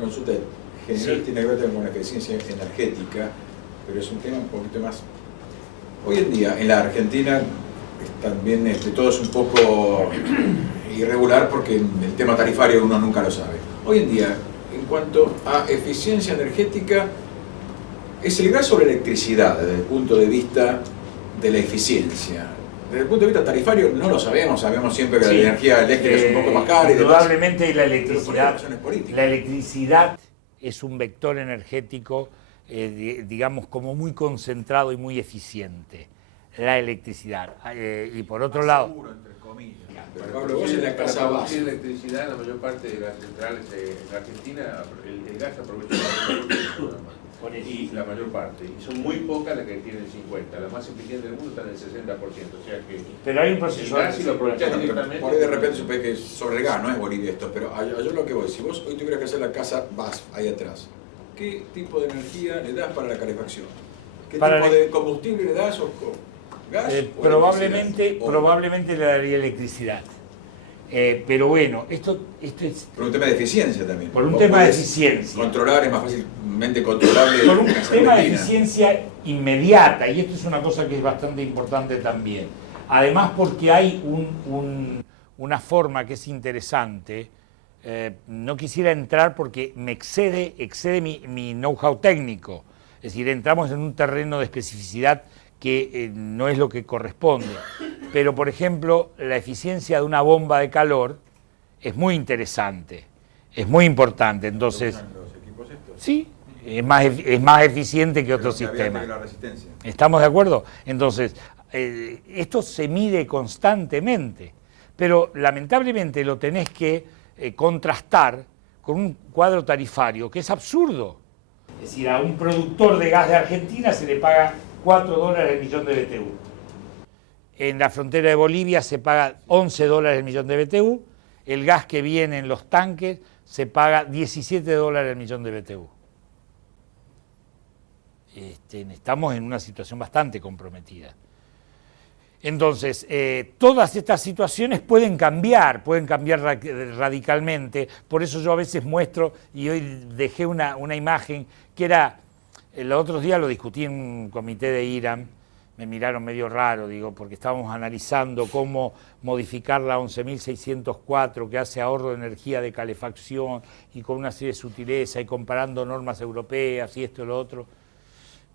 consulta general, Sí. tiene que ver con la eficiencia energética, pero es un tema un poquito más. Hoy en día, en la Argentina, también todo es un poco irregular porque el tema tarifario uno nunca lo sabe. Hoy en día, en cuanto a eficiencia energética, ¿es el gas o la electricidad desde el punto de vista de la eficiencia? Desde el punto de vista tarifario no lo sabemos, sabemos siempre que Sí. la energía eléctrica es un poco más cara y demás. Indudablemente la Pero por razones políticas. la electricidad es un vector energético, digamos, como muy concentrado y muy eficiente. La electricidad. Y por otro lado... Seguro, entre comillas. Pero Pablo, vos en la casa para base. producir electricidad, la mayor parte de las centrales en Argentina, el gas aprovecha el 40% nada más. Y la mayor parte, y son muy pocas las que tienen 50%, las más eficientes del mundo están en el 60%, o sea que pero hay un el proceso gas si lo aprovechás Bueno, pero directamente. por ahí de repente supe que es sobre el gas, no es Bolivia esto, pero yo lo que voy, si vos hoy tuvieras que hacer la casa vas ahí atrás, ¿qué tipo de energía le das para la calefacción? ¿Qué Para tipo de combustible le das o gas? O electricidad? probablemente le daría electricidad. Pero bueno, esto es Por un tema de eficiencia también. por un Vos tema de podés eficiencia. Controlar, es más fácilmente controlable. Por un la casa tema de argentina. eficiencia inmediata, y esto es una cosa que es bastante importante también. Además porque hay una forma que es interesante, no quisiera entrar porque me excede mi know-how técnico, es decir, entramos en un terreno de especificidad que no es lo que corresponde. Pero, por ejemplo, la eficiencia de una bomba de calor es muy interesante, es muy importante. Entonces, ¿Los equipos estos? sí, es más eficiente que otro Pero que sistema. había la resistencia. ¿Estamos de acuerdo? Entonces, esto se mide constantemente, pero lamentablemente lo tenés que contrastar con un cuadro tarifario que es absurdo. Es decir, a un productor de gas de Argentina se le paga $4 el millón de BTU. En la frontera de Bolivia se paga $11 el millón de BTU. El gas que viene en los tanques se paga $17 el millón de BTU. Estamos en una situación bastante comprometida. Entonces, todas estas situaciones pueden cambiar radicalmente. Por eso yo a veces muestro, y hoy dejé una imagen que era, los otros días lo discutí en un comité de IRAM, me miraron medio raro, digo, porque estábamos analizando cómo modificar la 11.604 que hace ahorro de energía de calefacción y con una serie de sutileza y comparando normas europeas y esto y lo otro.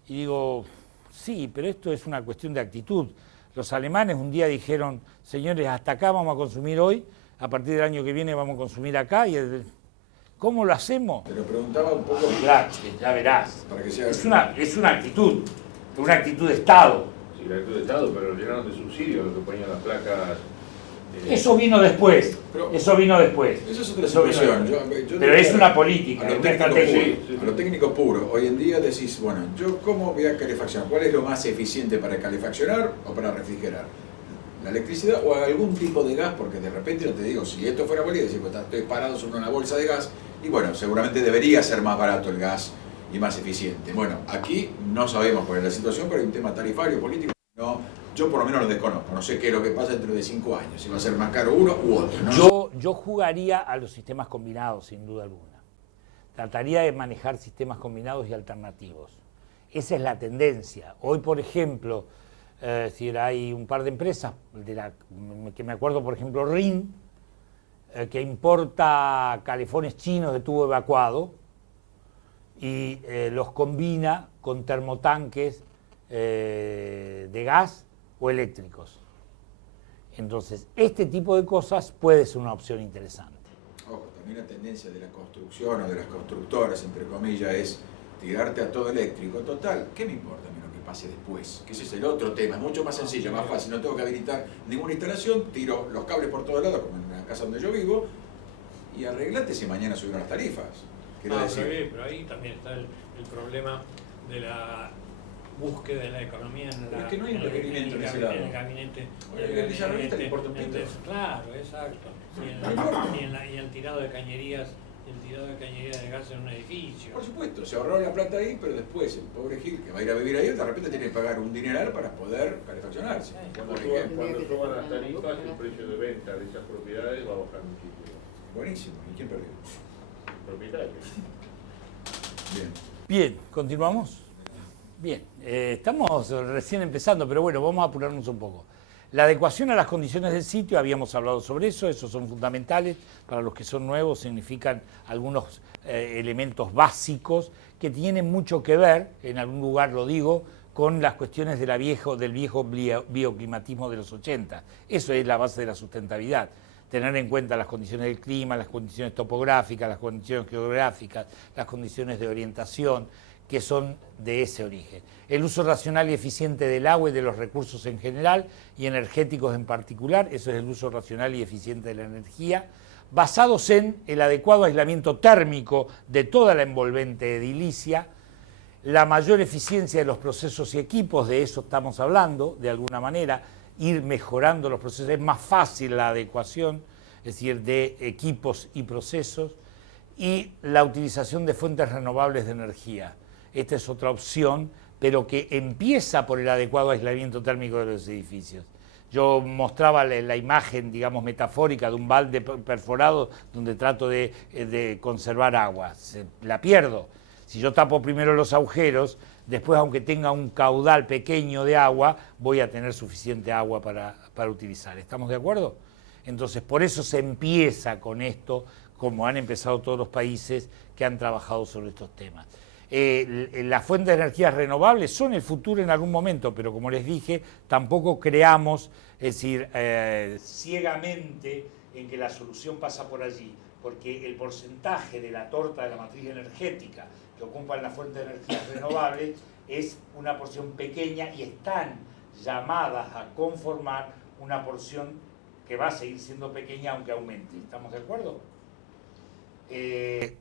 Y digo, sí, pero esto es una cuestión de actitud. Los alemanes un día dijeron, señores, hasta acá vamos a consumir hoy, a partir del año que viene vamos a consumir acá. ¿Cómo lo hacemos? Pero preguntaba un poco. Claro, ya verás. Para que sea. Es una actitud de Estado. Sí, la actitud de Estado, pero lo llenaron de subsidios, lo que ponían las placas. Eso vino después. Eso vino después. Esa es otra situación. Pero es una política, una estrategia. A lo técnico puro. Hoy en día decís, bueno, ¿yo cómo voy a calefaccionar? ¿Cuál es lo más eficiente para calefaccionar o para refrigerar? ¿La electricidad o algún tipo de gas? Porque de repente, no te digo, si esto fuera Bolivia, decís, pues, estoy parado sobre una bolsa de gas y bueno, seguramente debería ser más barato el gas y más eficiente. Bueno, aquí no sabemos cuál es la situación, pero hay un tema tarifario, político. No, yo por lo menos lo desconozco, no sé qué es lo que pasa dentro de 5 años, si va a ser más caro uno u otro. ¿No? Yo jugaría a los sistemas combinados, sin duda alguna. Trataría de manejar sistemas combinados y alternativos. Esa es la tendencia. Hoy, por ejemplo, es decir, hay un par de empresas, que me acuerdo, por ejemplo, RIN, que importa calefones chinos de tubo evacuado y los combina con termotanques de gas o eléctricos. Entonces, este tipo de cosas puede ser una opción interesante. Ojo, también la tendencia de la construcción o de las constructoras, entre comillas, es tirarte a todo eléctrico. Total, ¿qué me importa a mí lo que pase después? Que ese es el otro tema, es mucho más sencillo, más fácil. No tengo que habilitar ninguna instalación, tiro los cables por todos lados, como en la casa donde yo vivo, y arreglate si mañana subieron las tarifas. Quiero decir. Pero ahí también está el problema de la búsqueda de la economía Pero es que no hay un requerimiento en ese lado. en el gabinete. El desarrollista le importa un pito. Claro, exacto. Y el tirado de cañerías, de gas en un edificio. Por supuesto, se ahorraron la plata ahí, pero después el pobre Gil que va a ir a vivir ahí, de repente tiene que pagar un dineral para poder calefaccionarse. Cuando suban las tarifas, el precio de venta de esas propiedades va a bajar muchísimo. Buenísimo. ¿Y quién perdió? propietario. Bien. Bien, ¿continuamos? Bien, estamos recién empezando, pero bueno, vamos a apurarnos un poco. La adecuación a las condiciones del sitio, habíamos hablado sobre eso, esos son fundamentales. Para los que son nuevos significan algunos elementos básicos que tienen mucho que ver, en algún lugar lo digo, con las cuestiones del viejo bioclimatismo de los 80. Eso es la base de la sustentabilidad. Tener en cuenta las condiciones del clima, las condiciones topográficas, las condiciones geográficas, las condiciones de orientación, que son de ese origen. El uso racional y eficiente del agua y de los recursos en general y energéticos en particular, eso es el uso racional y eficiente de la energía, basados en el adecuado aislamiento térmico de toda la envolvente edilicia, la mayor eficiencia de los procesos y equipos, de eso estamos hablando, de alguna manera, ir mejorando los procesos, es más fácil la adecuación, es decir, de equipos y procesos, y la utilización de fuentes renovables de energía. Esta es otra opción, pero que empieza por el adecuado aislamiento térmico de los edificios. Yo mostraba la imagen, digamos, metafórica de un balde perforado donde trato de conservar agua. La pierdo. Si yo tapo primero los agujeros, después, aunque tenga un caudal pequeño de agua, voy a tener suficiente agua para utilizar. ¿Estamos de acuerdo? Entonces, por eso se empieza con esto, como han empezado todos los países que han trabajado sobre estos temas. Las fuentes de energías renovables son el futuro en algún momento, pero como les dije, tampoco creamos, es decir, ciegamente en que la solución pasa por allí, porque el porcentaje de la torta de la matriz energética que ocupan las fuentes de energías renovables es una porción pequeña y están llamadas a conformar una porción que va a seguir siendo pequeña aunque aumente. ¿Estamos de acuerdo?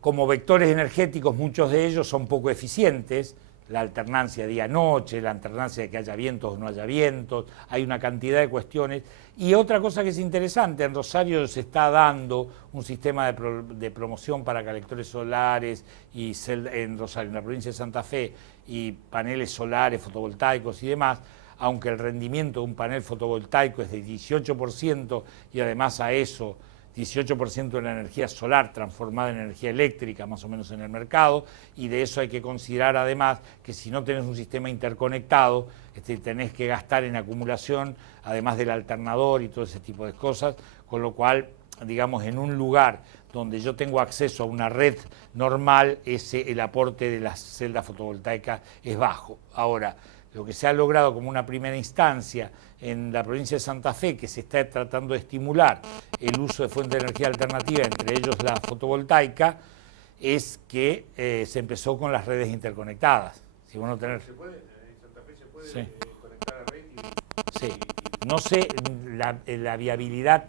Como vectores energéticos, muchos de ellos son poco eficientes, la alternancia día-noche, la alternancia de que haya vientos o no haya vientos, hay una cantidad de cuestiones. Y otra cosa que es interesante, en Rosario se está dando un sistema de promoción para colectores solares, y en Rosario, en la provincia de Santa Fe, y paneles solares, fotovoltaicos y demás, aunque el rendimiento de un panel fotovoltaico es de 18% y además a eso 18% de la energía solar transformada en energía eléctrica, más o menos en el mercado, y de eso hay que considerar además que si no tenés un sistema interconectado, tenés que gastar en acumulación, además del alternador y todo ese tipo de cosas, con lo cual, digamos, en un lugar donde yo tengo acceso a una red normal, el aporte de las celdas fotovoltaicas es bajo. Ahora, lo que se ha logrado como una primera instancia en la provincia de Santa Fe, que se está tratando de estimular el uso de fuentes de energía alternativa, entre ellos la fotovoltaica, es que se empezó con las redes interconectadas. Si vos no tenés... ¿Se puede? ¿En Santa Fe se puede Sí. Conectar a red? Sí, no sé la viabilidad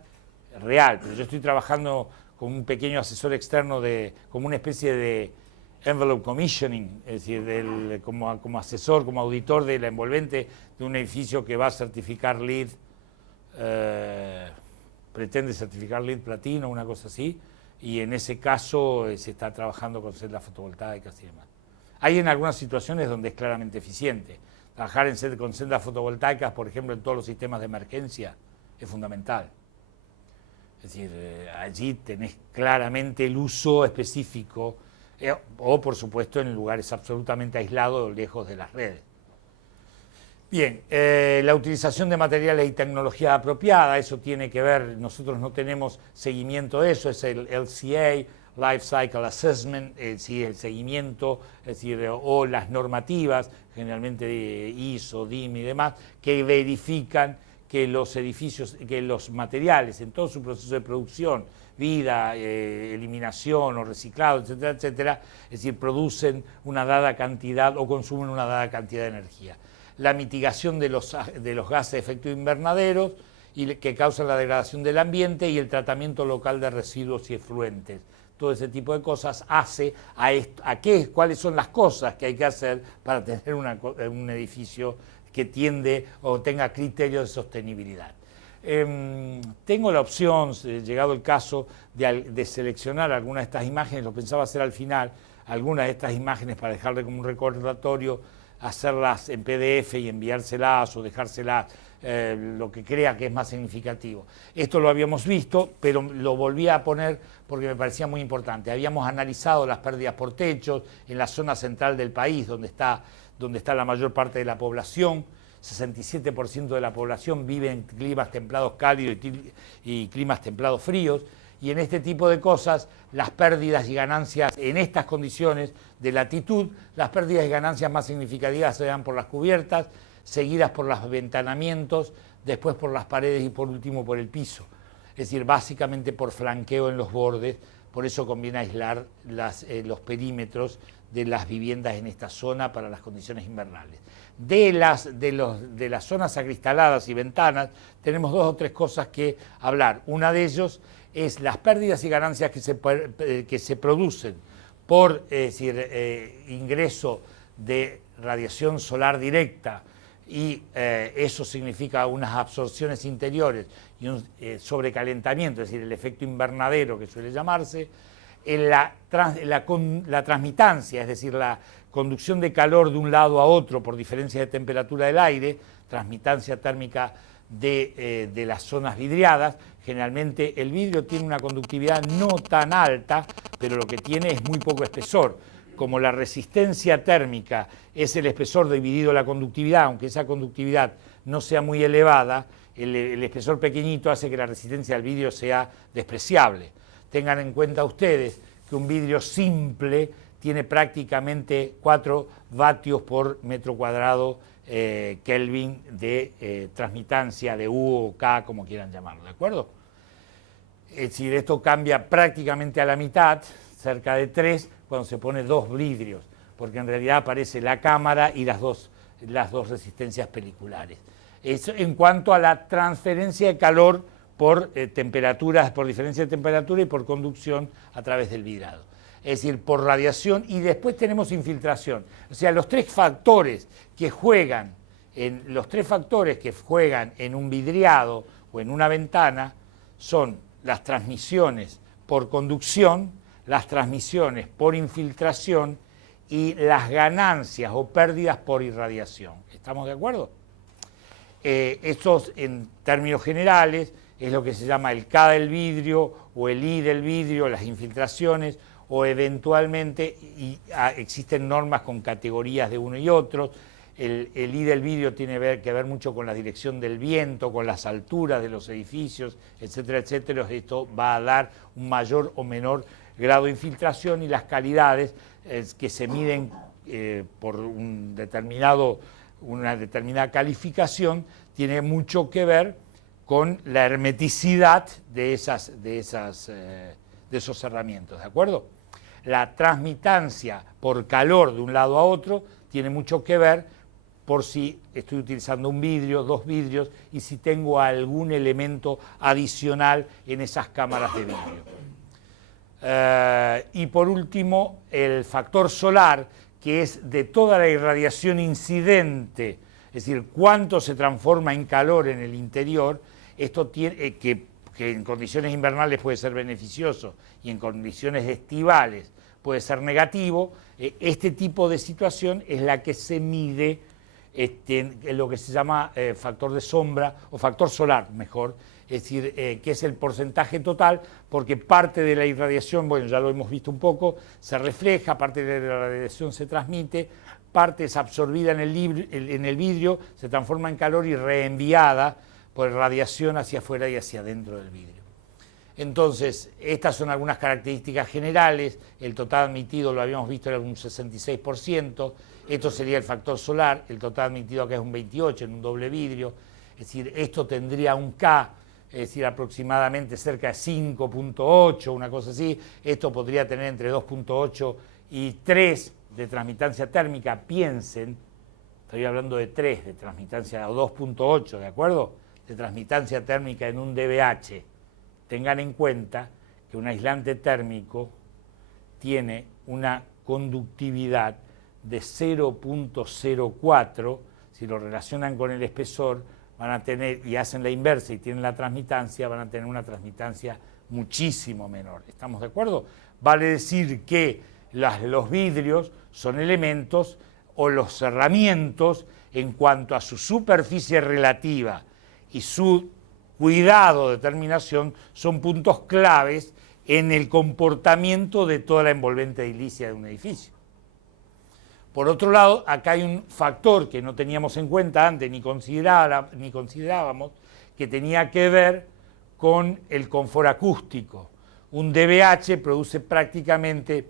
real, pero yo estoy trabajando con un pequeño asesor externo como una especie de envelope commissioning, es decir, como asesor, como auditor de la envolvente de un edificio que va a certificar LEED, pretende certificar LEED platino, una cosa así, y en ese caso se está trabajando con celdas fotovoltaicas y demás. Hay en algunas situaciones donde es claramente eficiente. Trabajar con celdas fotovoltaicas, por ejemplo, en todos los sistemas de emergencia, es fundamental. Es decir, allí tenés claramente el uso específico, o por supuesto en lugares absolutamente aislados o lejos de las redes. Bien, la utilización de materiales y tecnología apropiada, eso tiene que ver, nosotros no tenemos seguimiento de eso, es el LCA, Life Cycle Assessment, el seguimiento, es decir, o las normativas, generalmente de ISO, DIM y demás, que verifican que los edificios, que los materiales en todo su proceso de producción, vida, eliminación o reciclado, etcétera, etcétera, es decir, producen una dada cantidad o consumen una dada cantidad de energía. La mitigación de los gases de efecto invernadero que causan la degradación del ambiente y el tratamiento local de residuos y efluentes. Todo ese tipo de cosas hace cuáles son las cosas que hay que hacer para tener un edificio que tiende o tenga criterios de sostenibilidad. Tengo la opción, llegado el caso, de seleccionar algunas de estas imágenes, lo pensaba hacer al final, algunas de estas imágenes para dejarle como un recordatorio hacerlas en PDF y enviárselas o dejárselas lo que crea que es más significativo. Esto lo habíamos visto, pero lo volví a poner porque me parecía muy importante. Habíamos analizado las pérdidas por techos en la zona central del país, donde está la mayor parte de la población. 67% de la población vive en climas templados cálidos y climas templados fríos. Y en este tipo de cosas, las pérdidas y ganancias en estas condiciones de latitud, las pérdidas y ganancias más significativas se dan por las cubiertas, seguidas por los ventanamientos, después por las paredes y por último por el piso. Es decir, básicamente por flanqueo en los bordes, por eso conviene aislar los perímetros de las viviendas en esta zona para las condiciones invernales. De las zonas acristaladas y ventanas tenemos 2 o 3 cosas que hablar. Una de ellos es las pérdidas y ganancias que se producen por ingreso de radiación solar directa, y eso significa unas absorciones interiores y un sobrecalentamiento, es decir, el efecto invernadero que suele llamarse, la transmitancia, es decir, la conducción de calor de un lado a otro por diferencia de temperatura del aire, transmitancia térmica de las zonas vidriadas. Generalmente el vidrio tiene una conductividad no tan alta, pero lo que tiene es muy poco espesor. Como la resistencia térmica es el espesor dividido la conductividad, aunque esa conductividad no sea muy elevada, el espesor pequeñito hace que la resistencia del vidrio sea despreciable. Tengan en cuenta ustedes que un vidrio simple tiene prácticamente 4 vatios por metro cuadrado Kelvin de transmitancia, de U o K, como quieran llamarlo, ¿de acuerdo? Es decir, esto cambia prácticamente a la mitad, cerca de 3, cuando se pone 2 vidrios, porque en realidad aparece la cámara y las dos resistencias peliculares. Eso en cuanto a la transferencia de calor por temperaturas, por diferencia de temperatura y por conducción a través del vidrado. Es decir, por radiación, y después tenemos infiltración. O sea, los tres factores que juegan en un vidriado o en una ventana son las transmisiones por conducción, las transmisiones por infiltración y las ganancias o pérdidas por irradiación. ¿Estamos de acuerdo? Estos, en términos generales, es lo que se llama el K del vidrio o el I del vidrio, las infiltraciones, o eventualmente existen normas con categorías de uno y otro. El I del vidrio tiene que ver mucho con la dirección del viento, con las alturas de los edificios, etcétera, etcétera. Esto va a dar un mayor o menor grado de infiltración, y las calidades que se miden por una determinada calificación tiene mucho que ver con la hermeticidad de esos cerramientos, ¿de acuerdo? La transmitancia por calor de un lado a otro tiene mucho que ver por si estoy utilizando un vidrio, 2 vidrios, y si tengo algún elemento adicional en esas cámaras de vidrio. Y por último, el factor solar, que es de toda la irradiación incidente, es decir, cuánto se transforma en calor en el interior. Esto tiene que en condiciones invernales puede ser beneficioso y en condiciones estivales puede ser negativo. Este tipo de situación es la que se mide en lo que se llama factor de sombra, o factor solar, mejor, es decir, que es el porcentaje total, porque parte de la irradiación, bueno, ya lo hemos visto un poco, se refleja, parte de la radiación se transmite, parte es absorbida en el vidrio, se transforma en calor y reenviada por radiación hacia afuera y hacia adentro del vidrio. Entonces, estas son algunas características generales. El total admitido, lo habíamos visto, era un 66%. Esto sería el factor solar. El total admitido acá es un 28% en un doble vidrio. Es decir, esto tendría un K, es decir, aproximadamente cerca de 5.8, una cosa así. Esto podría tener entre 2.8 y 3 de transmitancia térmica. Piensen, estoy hablando de 3 de transmitancia, o 2.8, ¿de acuerdo?, de transmitancia térmica en un dBH. Tengan en cuenta que un aislante térmico tiene una conductividad de 0.04, si lo relacionan con el espesor, van a tener, y hacen la inversa y tienen la transmitancia, van a tener una transmitancia muchísimo menor. ¿Estamos de acuerdo? Vale decir que los vidrios son elementos o los cerramientos, en cuanto a su superficie relativa y su cuidado de terminación, son puntos claves en el comportamiento de toda la envolvente edilicia de un edificio. Por otro lado, acá hay un factor que no teníamos en cuenta antes ni considerábamos, que tenía que ver con el confort acústico. Un DBH produce prácticamente,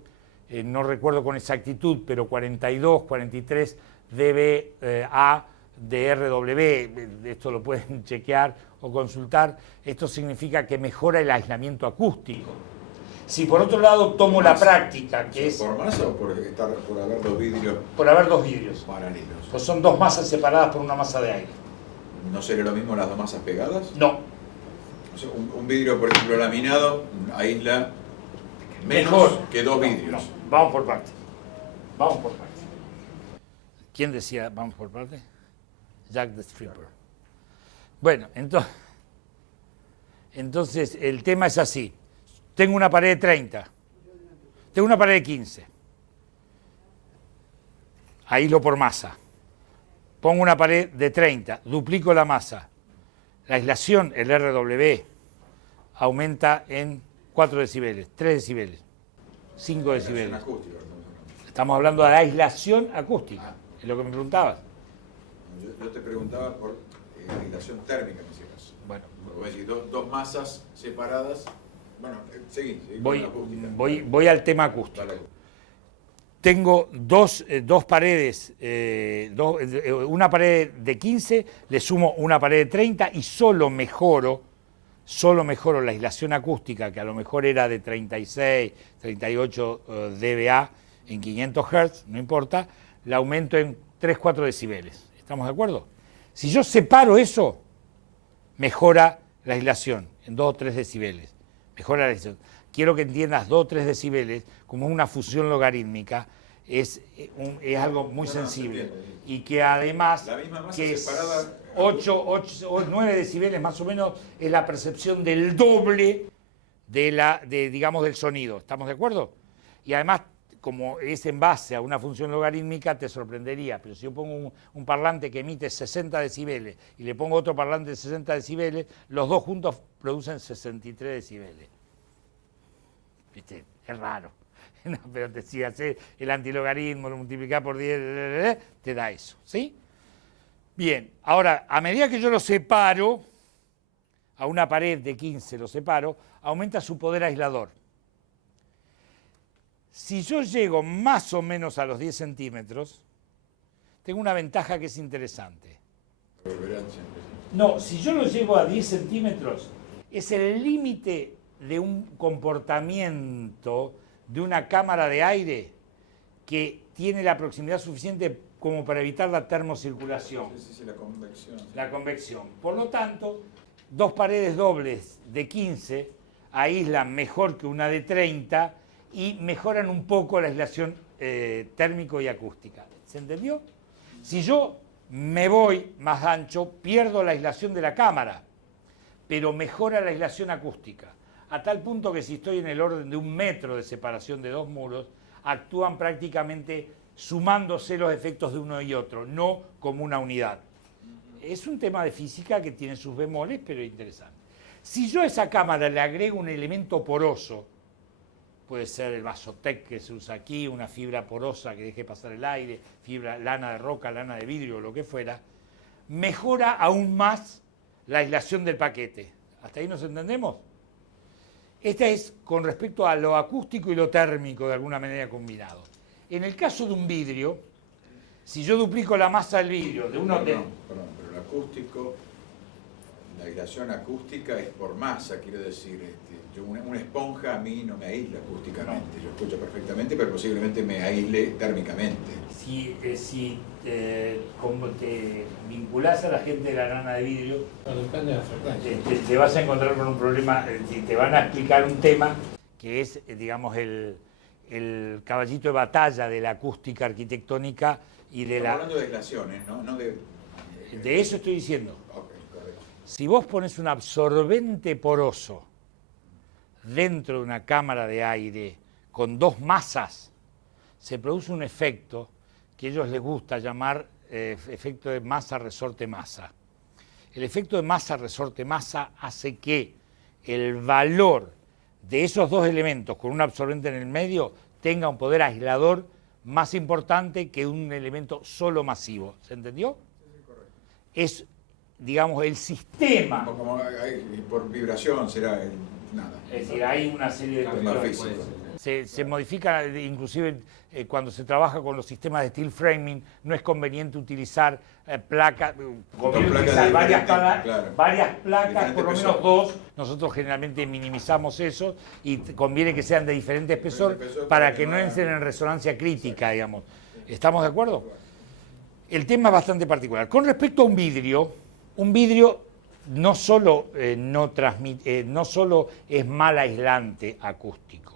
no recuerdo con exactitud, pero 42, 43 dBA de RW, esto lo pueden chequear o consultar. Esto significa que mejora el aislamiento acústico. Si por otro lado tomo la práctica, que es... ¿Por masa o por haber dos vidrios? Por haber dos vidrios. Paralelos. Pues son dos masas separadas por una masa de aire. ¿No sería lo mismo las dos masas pegadas? No. O sea, un vidrio, por ejemplo, laminado, aísla menos Mejor que dos No, vidrios. no. Vamos por partes. Vamos por partes. ¿Quién decía vamos por partes? Jack the Stripper. Bueno, entonces el tema es así. Tengo una pared de 30. Tengo una pared de 15. Aíslo por masa. Pongo una pared de 30. Duplico la masa. La aislación, el RW, aumenta en 4 decibeles, 3 decibeles, 5 decibeles. Acústica, Estamos hablando de la aislación acústica, es lo que me preguntabas. yo te preguntaba por aislación térmica en ese caso. Bueno, Vos decís, dos masas separadas. Bueno, seguí con la acústica. voy al tema acústico. Dale. Tengo dos paredes, una pared de 15, le sumo una pared de 30 y solo mejoro la aislación acústica, que a lo mejor era de 36, 38 dBA en 500 Hz, no importa, la aumento en 3, 4 decibeles. ¿Estamos de acuerdo? Si yo separo eso, mejora la aislación en 2 o 3 decibeles. Mejora la aislación. Quiero que entiendas 2 o 3 decibeles como una fusión logarítmica, es algo muy sensible. Y que además, La misma masa que separada. 8 o 9 decibeles más o menos es la percepción del doble digamos, del sonido. ¿Estamos de acuerdo? Y además, como es en base a una función logarítmica, te sorprendería. Pero si yo pongo un parlante que emite 60 decibeles y le pongo otro parlante de 60 decibeles, los dos juntos producen 63 decibeles. ¿Viste? Es raro. No, pero si haces el antilogaritmo, lo multiplicás por 10, te da eso. ¿Sí? Bien, ahora, a medida que yo lo separo, a una pared de 15 lo separo, aumenta su poder aislador. Si yo llego más o menos a los 10 centímetros, tengo una ventaja que es interesante. No, si yo lo llevo a 10 centímetros, es el límite de un comportamiento de una cámara de aire que tiene la proximidad suficiente como para evitar la termocirculación. Sí, la convección. La convección. Por lo tanto, dos paredes dobles de 15 aíslan mejor que una de 30 y mejoran un poco la aislación térmico y acústica. ¿Se entendió? Si yo me voy más ancho, pierdo la aislación de la cámara, pero mejora la aislación acústica. A tal punto que si estoy en el orden de 1 metro de separación de dos muros, actúan prácticamente sumándose los efectos de uno y otro, no como una unidad. Es un tema de física que tiene sus bemoles, pero interesante. Si yo a esa cámara le agrego un elemento poroso, puede ser el Vasotec que se usa aquí, una fibra porosa que deje pasar el aire, fibra, lana de roca, lana de vidrio, lo que fuera, mejora aún más la aislación del paquete. ¿Hasta ahí nos entendemos? Esta es con respecto a lo acústico y lo térmico de alguna manera combinado. En el caso de un vidrio, si yo duplico la masa del vidrio de uno... Perdón, pero el acústico, la aislación acústica es por masa, quiero decir, una esponja a mí no me aísla acústicamente, yo escucho perfectamente, pero posiblemente me aísle térmicamente. Como te vinculás a la gente de la lana de vidrio, Depende de la frecuencia. te vas a encontrar con un problema, te van a explicar un tema que es, digamos, el caballito de batalla de la acústica arquitectónica y de Estamos hablando de aislaciones, ¿no? De eso estoy diciendo. Okay, correcto. Si vos pones un absorbente poroso dentro de una cámara de aire con dos masas, se produce un efecto que a ellos les gusta llamar efecto de masa-resorte-masa. El efecto de masa-resorte-masa hace que el valor de esos dos elementos con un absorbente en el medio tenga un poder aislador más importante que un elemento solo masivo. ¿Se entendió? Sí, correcto. Es, digamos, el sistema. Como por vibración será nada. Es decir, hay una serie de Tema cuestiones. físico. Se modifica, inclusive cuando se trabaja con los sistemas de steel framing, no es conveniente utilizar placas, conviene placas utilizar de varias, diferente, claro. varias placas, Diferente por lo peso. menos dos. Nosotros generalmente minimizamos eso y conviene que sean de diferente espesor para que no entren en resonancia crítica, digamos. ¿Estamos de acuerdo? El tema es bastante particular. Con respecto a un vidrio no solo, no solo es mal aislante acústico,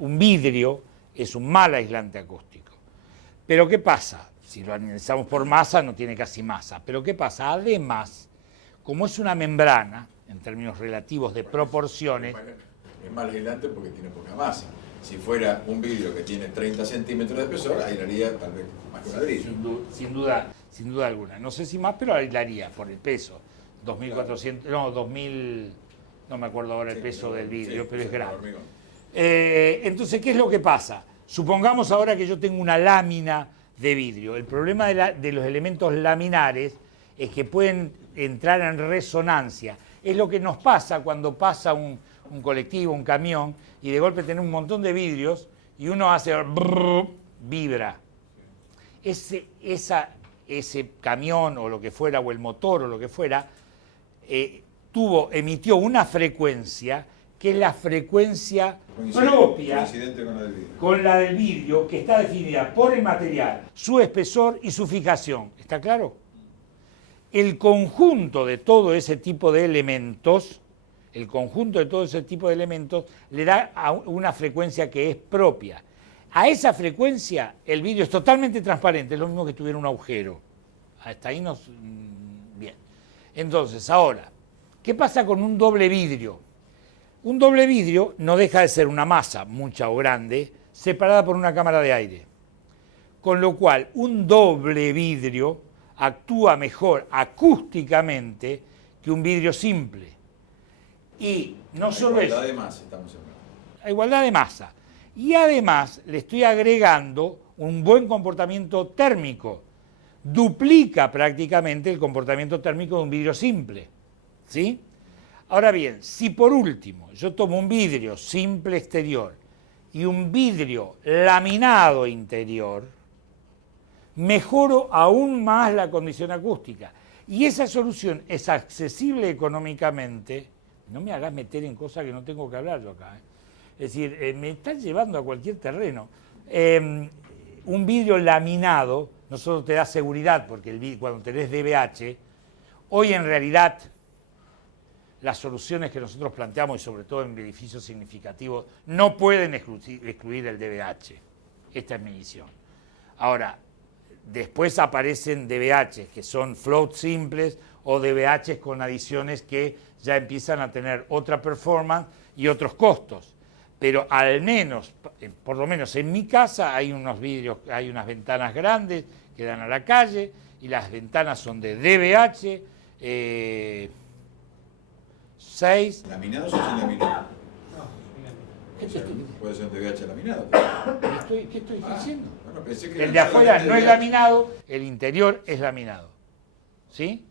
un vidrio es un mal aislante acústico. Pero ¿qué pasa? Si lo analizamos por masa, no tiene casi masa. Pero ¿qué pasa? Además, como es una membrana, en términos relativos de proporciones... Es mal aislante porque tiene poca masa. Si fuera un vidrio que tiene 30 centímetros de espesor, aislaría tal vez más que un ladrillo. Sin duda alguna. No sé si más, pero aislaría por el peso. 2.400, no, 2.000, no me acuerdo ahora el peso del vidrio, pero es grande. Entonces, ¿qué es lo que pasa? Supongamos ahora que yo tengo una lámina de vidrio. El problema de los elementos laminares es que pueden entrar en resonancia. Es lo que nos pasa cuando pasa un colectivo, un camión, y de golpe tenemos un montón de vidrios y uno hace brrr, vibra. Ese camión o lo que fuera, o el motor o lo que fuera, emitió una frecuencia que es la frecuencia propia Coincidente con la del vidrio. con la del vidrio, que está definida por el material, su espesor y su fijación. ¿Está claro? El conjunto de todo ese tipo de elementos, le da a una frecuencia que es propia. A esa frecuencia el vidrio es totalmente transparente, es lo mismo que tuviera un agujero. Hasta ahí nos... Bien. Entonces, ahora, ¿qué pasa con un doble vidrio? Un doble vidrio no deja de ser una masa, mucha o grande, separada por una cámara de aire. Con lo cual, un doble vidrio actúa mejor acústicamente que un vidrio simple. Y no solo eso. Igualdad de masa, estamos hablando. A igualdad de masa. Y además le estoy agregando un buen comportamiento térmico. Duplica prácticamente el comportamiento térmico de un vidrio simple. ¿Sí? Ahora bien, si por último yo tomo un vidrio simple exterior y un vidrio laminado interior, mejoro aún más la condición acústica. Y esa solución es accesible económicamente. No me hagas meter en cosas que no tengo que hablar yo acá. Es decir, me estás llevando a cualquier terreno. Un vidrio laminado no solo te da seguridad, porque cuando tenés DBH, hoy en realidad las soluciones que nosotros planteamos, y sobre todo en edificios significativos, no pueden excluir el DBH. Esta es mi visión. Ahora, después aparecen DBH que son float simples o DBH con adiciones que ya empiezan a tener otra performance y otros costos. Pero al menos, por lo menos en mi casa, hay unos vidrios, hay unas ventanas grandes que dan a la calle y las ventanas son de DBH 6. ¿Laminados o sin laminado? ¿Qué Puede ser un DBH laminado. ¿Qué estoy diciendo? Bueno, pensé que El de afuera solamente no es DBH. laminado, el interior es laminado. ¿Sí?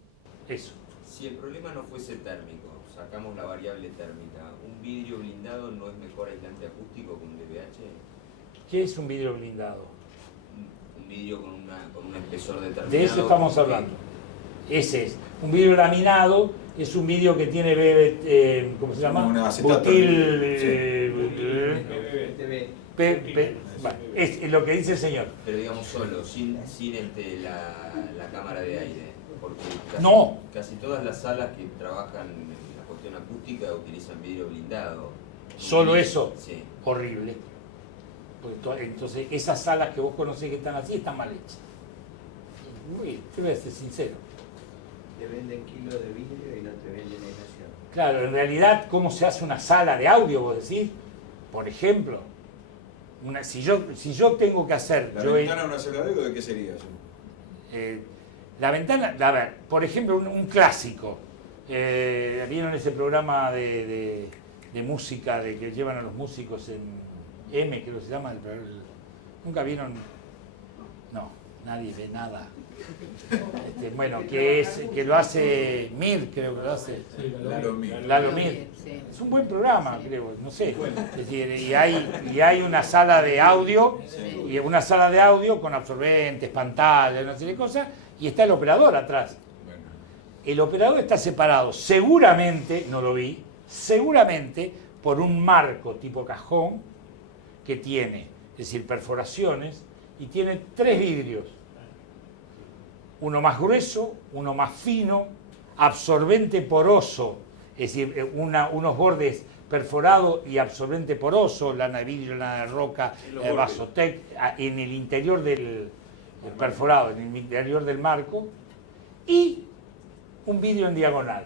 Eso. Si el problema no fuese térmico, sacamos la variable térmica, ¿un vidrio blindado no es mejor aislante acústico que un DBH? ¿Qué es un vidrio blindado? Un vidrio con un espesor determinado. De eso estamos hablando. Ese es. Un vidrio laminado es un vidrio que tiene, ¿cómo se llama? Un acetato. Bueno, es lo que dice el señor. Pero digamos solo, sin la cámara de aire. Porque casi todas las salas que trabajan en la cuestión acústica utilizan vidrio blindado. ¿Solo eso? Sí. Horrible. Entonces, esas salas que vos conocés que están así están mal hechas. Yo voy a ser sincero. Te venden kilos de vidrio y no te venden aislación. Claro, en realidad, ¿cómo se hace una sala de audio, vos decís? Por ejemplo. Si yo tengo que hacer... ¿La ventana una sola vez o de qué sería eso? La ventana, a ver, por ejemplo, un clásico. ¿Vieron ese programa de música que llevan a los músicos en M, creo que se llama? ¿Nunca vieron? No, nadie ve nada. Bueno, que lo hace Mir, creo que lo hace. Lalo Mir. Es un buen programa, creo, no sé. Es decir, y hay una sala de audio, y una sala de audio con absorbentes, pantallas, una serie de cosas, y está el operador atrás. El operador está separado, seguramente, no lo vi, seguramente por un marco tipo cajón que tiene, es decir, perforaciones, y tiene 3 vidrios. Uno más grueso, uno más fino, absorbente poroso, es decir, unos bordes perforados y absorbente poroso, lana de vidrio, lana de roca, Vasotec, en el interior del perforado, en el interior del marco, y un vidrio en diagonal,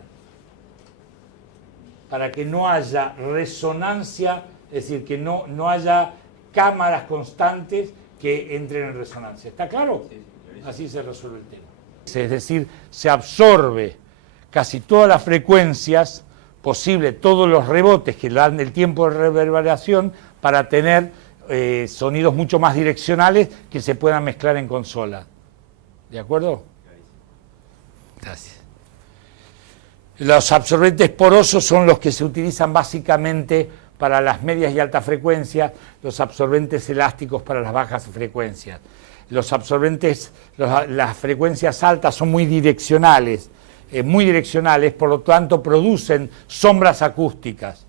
para que no haya resonancia, es decir, que no haya cámaras constantes que entren en resonancia. ¿Está claro? Sí, clarísimo. Así se resuelve el tema. Es decir, se absorbe casi todas las frecuencias posibles, todos los rebotes que dan el tiempo de reverberación para tener sonidos mucho más direccionales que se puedan mezclar en consola. ¿De acuerdo? Gracias. Los absorbentes porosos son los que se utilizan básicamente para las medias y altas frecuencias, los absorbentes elásticos para las bajas frecuencias. Los absorbentes, las frecuencias altas son muy direccionales, por lo tanto producen sombras acústicas.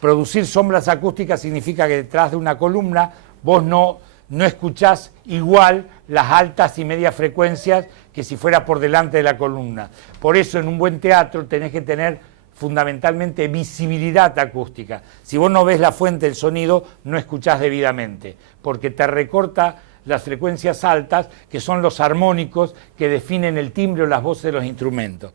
Producir sombras acústicas significa que detrás de una columna vos no escuchás igual las altas y medias frecuencias que si fuera por delante de la columna. Por eso en un buen teatro tenés que tener fundamentalmente visibilidad acústica. Si vos no ves la fuente del sonido, no escuchás debidamente, porque te recorta las frecuencias altas, que son los armónicos que definen el timbre o las voces de los instrumentos.